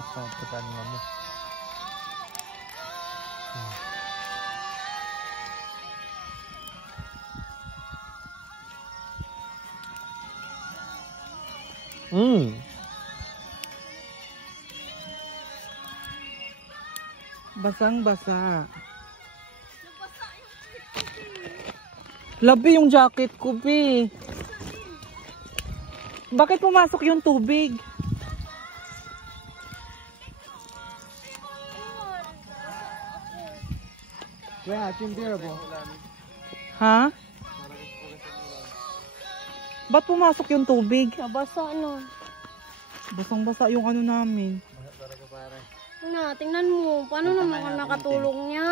sa pagkano mo. Basang-basa. Labi yung jacket ko, Bi. Bakit pumasok yung tubig? Kaya, timbira po. Ha? Ba't pumasok yung tubig? Nabasa ano. Basang-basa yung ano namin. Tingnan mo. Paano naman nakatulong niya?